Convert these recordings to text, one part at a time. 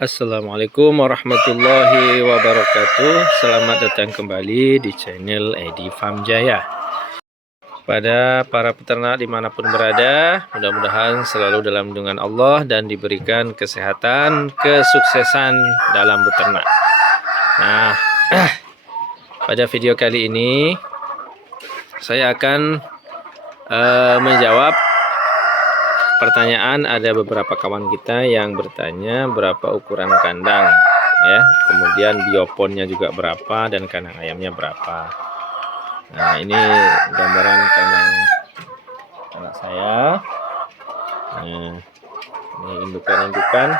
Assalamualaikum warahmatullahi wabarakatuh. Selamat datang kembali di channel Edi Farm Jaya. Pada para peternak dimanapun berada, mudah-mudahan selalu dalam lindungan Allah dan diberikan kesehatan, kesuksesan dalam beternak. Nah, pada video kali ini saya akan menjawab pertanyaan. Ada beberapa kawan kita yang bertanya berapa ukuran kandang ya, kemudian bioponnya juga berapa dan kandang ayamnya berapa. Nah, ini gambaran kandang anak saya. Nah, ini indukan-indukan.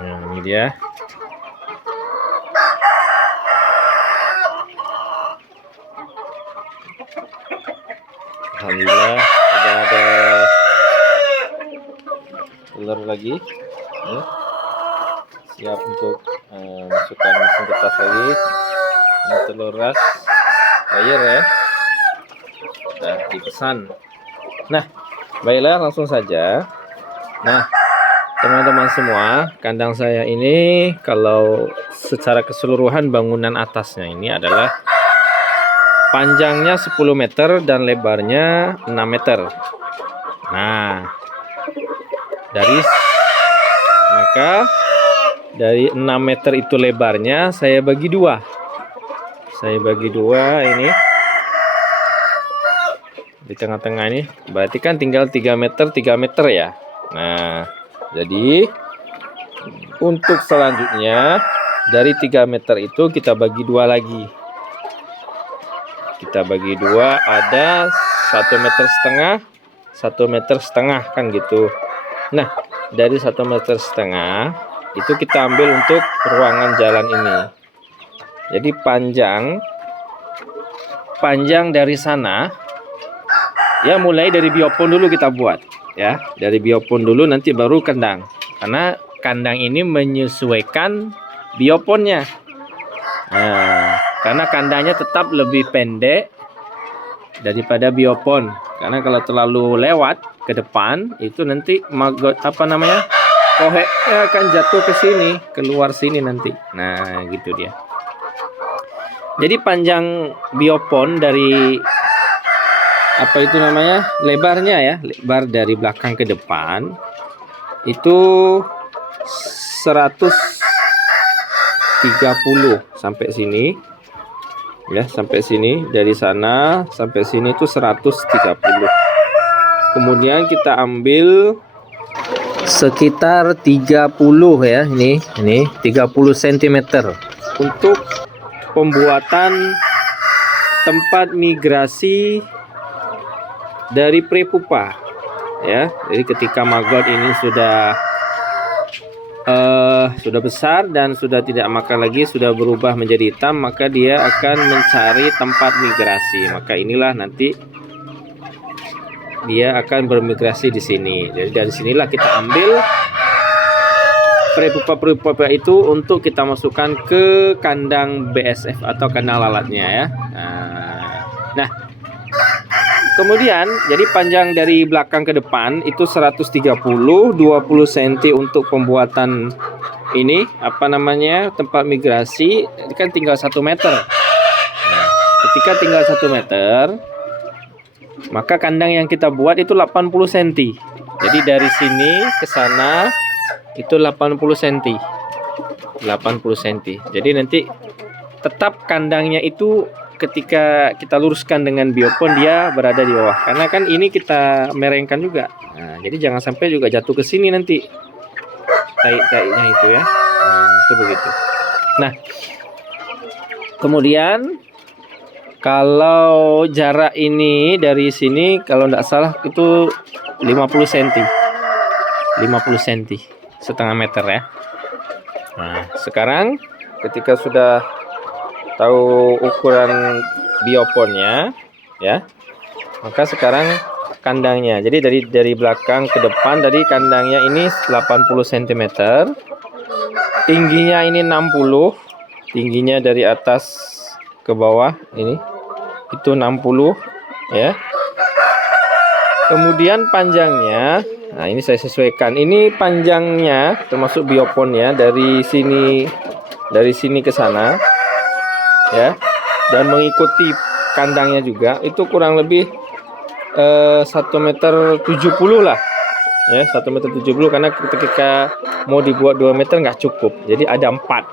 Nah, ini dia. Alhamdulillah sudah ada telur lagi ya. Siap untuk masukkan mesin kertas lagi. Ini telur ras layer ya, sudah dipesan. Nah, baiklah, langsung saja. Nah, teman-teman semua, kandang saya ini kalau secara keseluruhan bangunan atasnya ini adalah panjangnya 10 meter dan lebarnya 6 meter. Nah, dari 6 meter itu lebarnya saya bagi dua. Saya bagi dua ini. Di tengah-tengah ini berarti kan tinggal 3 meter ya. Nah, jadi untuk selanjutnya dari 3 meter itu kita bagi dua lagi. Kita bagi dua, ada 1,5 meter, 1,5 meter kan gitu. Nah, dari 1,5 meter itu kita ambil untuk ruangan jalan ini. Jadi panjang dari sana ya, mulai dari biopon dulu kita buat ya. Dari biopon dulu, nanti baru kandang. Karena kandang ini menyesuaikan bioponnya. Nah, karena kandangnya tetap lebih pendek daripada biopon. Karena kalau terlalu lewat ke depan itu nanti maggot koheknya akan jatuh ke sini, keluar sini nanti. Nah, gitu dia. Jadi panjang biopon dari lebarnya ya, lebar dari belakang ke depan itu 130 sampai sini ya, sampai sini. Dari sana sampai sini itu 130. Kemudian kita ambil sekitar 30 ya, ini 30 cm untuk pembuatan tempat migrasi dari prepupa ya. Jadi ketika maggot ini sudah besar dan sudah tidak makan lagi, sudah berubah menjadi hitam, maka dia akan mencari tempat migrasi. Maka inilah nanti dia akan bermigrasi di sini. Jadi dari sinilah kita ambil prepupa itu untuk kita masukkan ke kandang BSF atau kandang lalatnya ya. Nah, kemudian jadi panjang dari belakang ke depan itu 130, 20 cm untuk pembuatan ini tempat migrasi. Ini kan tinggal 1 meter. Nah, ketika tinggal 1 meter, maka kandang yang kita buat itu 80 cm. Jadi dari sini ke sana itu 80 cm. 80 cm. Jadi nanti tetap kandangnya itu ketika kita luruskan dengan biopon dia berada di bawah. Karena kan ini kita merengkan juga. Nah, jadi jangan sampai juga jatuh ke sini nanti tai-tainya itu ya. Nah, itu begitu. Nah, kemudian kalau jarak ini dari sini kalau tidak salah itu 50 cm. 50 cm, setengah meter ya. Nah, sekarang ketika sudah tahu ukuran bioponnya ya, maka sekarang kandangnya. Jadi dari belakang ke depan tadi kandangnya ini 80 cm. Tingginya ini 60. Tingginya dari atas ke bawah ini itu 60 ya. Kemudian panjangnya, nah ini saya sesuaikan. Ini panjangnya termasuk biopon ya, dari sini ke sana ya, dan mengikuti kandangnya juga itu kurang lebih 1,70 m lah ya, 1,70 m, karena ketika mau dibuat 2 meter nggak cukup, jadi ada 4.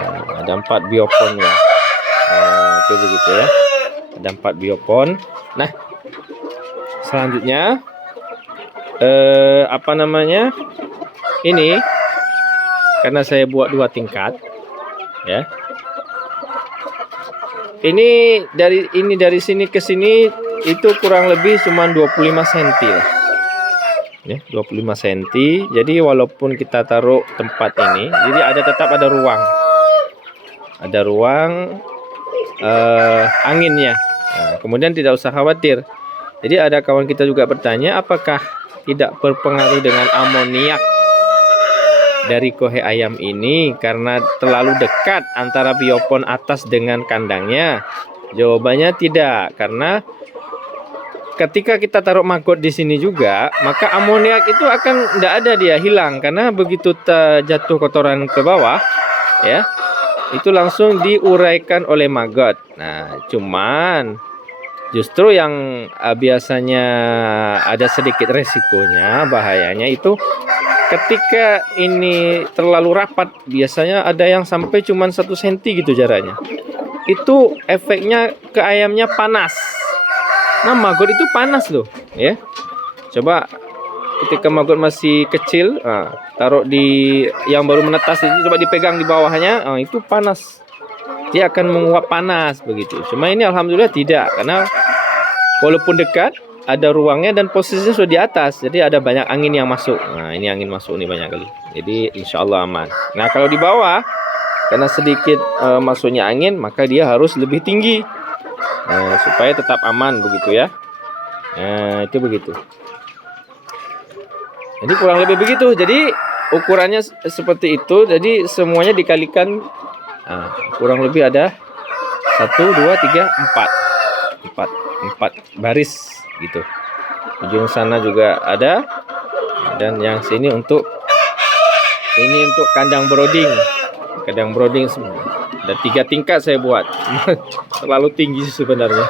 Nah, ada 4 bioponnya. Nah, itu begitu ya, ada 4 biopon. Nah, selanjutnya apa namanya, ini karena saya buat 2 tingkat ya, ini dari sini ke sini itu kurang lebih cuma 25 cm lah ya, 25 cm. Jadi walaupun kita taruh tempat ini, jadi tetap ada ruang anginnya. Nah, kemudian tidak usah khawatir. Jadi ada kawan kita juga bertanya, apakah tidak berpengaruh dengan amoniak dari kohe ayam ini karena terlalu dekat antara biopon atas dengan kandangnya? Jawabannya tidak, karena ketika kita taruh maggot di sini juga, maka amoniak itu akan tidak ada, dia hilang, karena begitu jatuh kotoran ke bawah ya, itu langsung diuraikan oleh maggot. Nah, cuman justru yang biasanya ada sedikit resikonya, bahayanya itu ketika ini terlalu rapat, biasanya ada yang sampai cuman 1 cm gitu jaraknya. Itu efeknya ke ayamnya panas. Nah, maggot itu panas loh ya. Coba ketika maggot masih kecil, taruh di yang baru menetas itu, coba dipegang di bawahnya, itu panas. Dia akan menguap panas begitu. Cuma ini alhamdulillah tidak, karena walaupun dekat ada ruangnya dan posisinya sudah di atas, jadi ada banyak angin yang masuk. Nah, ini angin masuk nih banyak kali, jadi insya Allah aman. Nah, kalau di bawah karena sedikit masuknya angin, maka dia harus lebih tinggi supaya tetap aman begitu ya. Nah, itu begitu. Jadi kurang lebih begitu. Jadi ukurannya seperti itu. Jadi semuanya dikalikan, kurang lebih ada 1, 2, 3, 4 baris gitu. Ujung sana juga ada, dan yang sini untuk kandang broding semua. Ada 3 tingkat saya buat. Terlalu tinggi sebenarnya.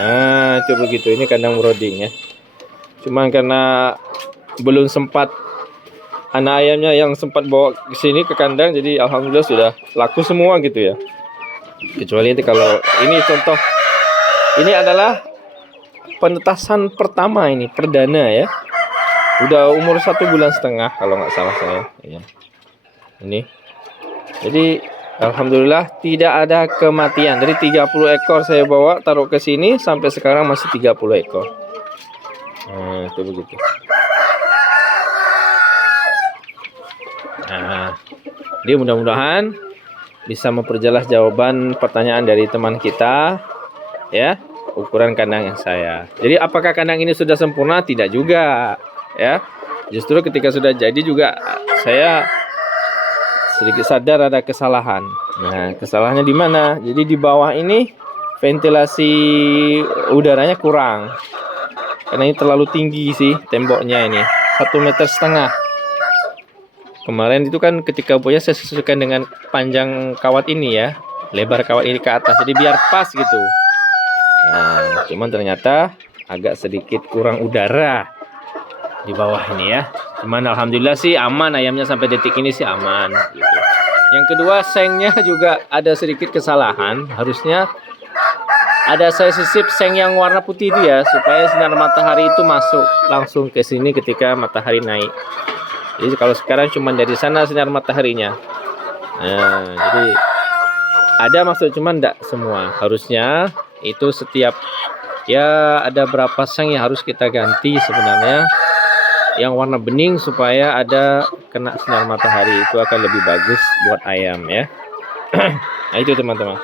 Nah, itu begitu. Ini kandang broding ya. Cuman karena belum sempat, anak ayamnya yang sempat bawa ke sini ke kandang, jadi alhamdulillah sudah laku semua gitu ya. Kecuali itu kalau ini contoh, ini adalah penetasan pertama, ini perdana ya. Udah umur 1,5 bulan kalau nggak salah saya ya. Ini. Jadi alhamdulillah tidak ada kematian. Dari 30 ekor saya bawa taruh ke sini, sampai sekarang masih 30 ekor. Nah, itu begitu. Nah, jadi mudah-mudahan bisa memperjelas jawaban pertanyaan dari teman kita ya, ukuran kandang yang saya. Jadi apakah kandang ini sudah sempurna? Tidak juga ya. Justru ketika sudah jadi juga saya sedikit sadar ada kesalahan. Nah, kesalahannya di mana? Jadi di bawah ini ventilasi udaranya kurang, karena ini terlalu tinggi sih temboknya, ini 1,5 meter. Kemarin itu kan ketika buatnya saya sesuaikan dengan panjang kawat ini ya, lebar kawat ini ke atas, jadi biar pas gitu. Nah, cuman ternyata agak sedikit kurang udara di bawah ini ya. Cuman alhamdulillah sih aman, ayamnya sampai detik ini sih aman gitu. Yang kedua, sengnya juga ada sedikit kesalahan. Harusnya ada saya sisip seng yang warna putih itu ya, supaya sinar matahari itu masuk langsung ke sini ketika matahari naik. Jadi kalau sekarang cuma dari sana sinar mataharinya. Nah, jadi ada masuk, cuman enggak semua. Harusnya itu setiap ya ada berapa seng yang harus kita ganti sebenarnya, yang warna bening, supaya ada kena sinar matahari, itu akan lebih bagus buat ayam ya. Nah, itu teman-teman.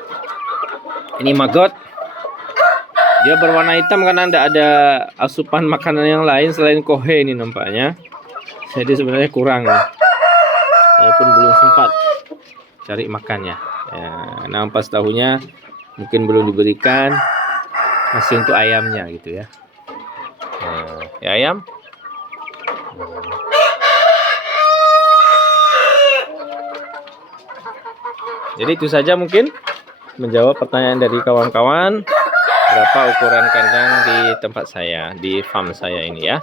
Ini maggot Dia berwarna hitam karena tidak ada asupan makanan yang lain selain kohe ini nampaknya. Jadi sebenarnya kurang nih. Saya pun belum sempat cari makannya. Ya, nah ampas tahunya mungkin belum diberikan, masih untuk ayamnya gitu ya. Ya ayam. Jadi itu saja mungkin menjawab pertanyaan dari kawan-kawan, berapa ukuran kandang di tempat saya, di farm saya ini ya.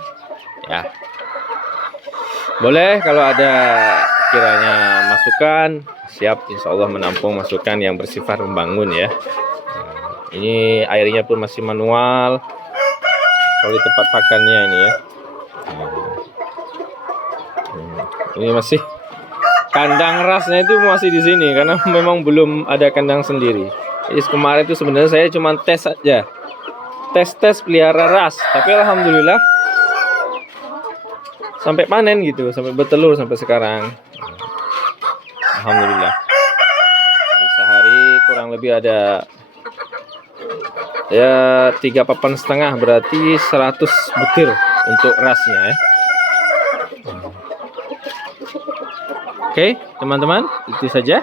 Ya. Boleh kalau ada kiranya masukan, siap insya Allah menampung masukan yang bersifat membangun ya. Ini airnya pun masih manual. Kalau di tempat pakannya ini ya. Ini masih kandang rasnya itu masih di sini karena memang belum ada kandang sendiri. Jadi kemarin itu sebenarnya saya cuma tes aja. Tes pelihara ras, tapi alhamdulillah sampai panen gitu, sampai bertelur sampai sekarang. Alhamdulillah. Jadi sehari kurang lebih ada ya 3 papan setengah, berarti 100 butir untuk rasnya ya. Oke, teman-teman, itu saja.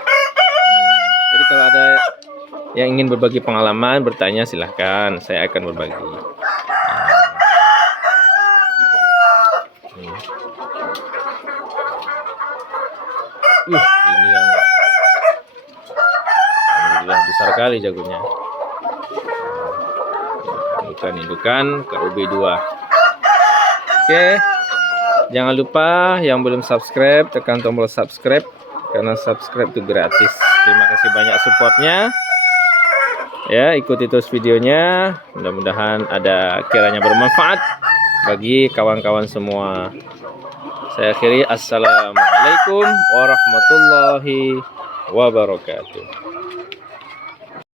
Jadi kalau ada yang ingin berbagi pengalaman, bertanya silahkan, saya akan berbagi. Ini yang alhamdulillah besar kali jagonya. Indukan KUB 2. Oke. Jangan lupa yang belum subscribe, tekan tombol subscribe karena subscribe itu gratis. Terima kasih banyak supportnya. Ya, ikuti terus videonya. Mudah-mudahan ada kiranya bermanfaat bagi kawan-kawan semua. Saya akhiri, assalamualaikum warahmatullahi wabarakatuh.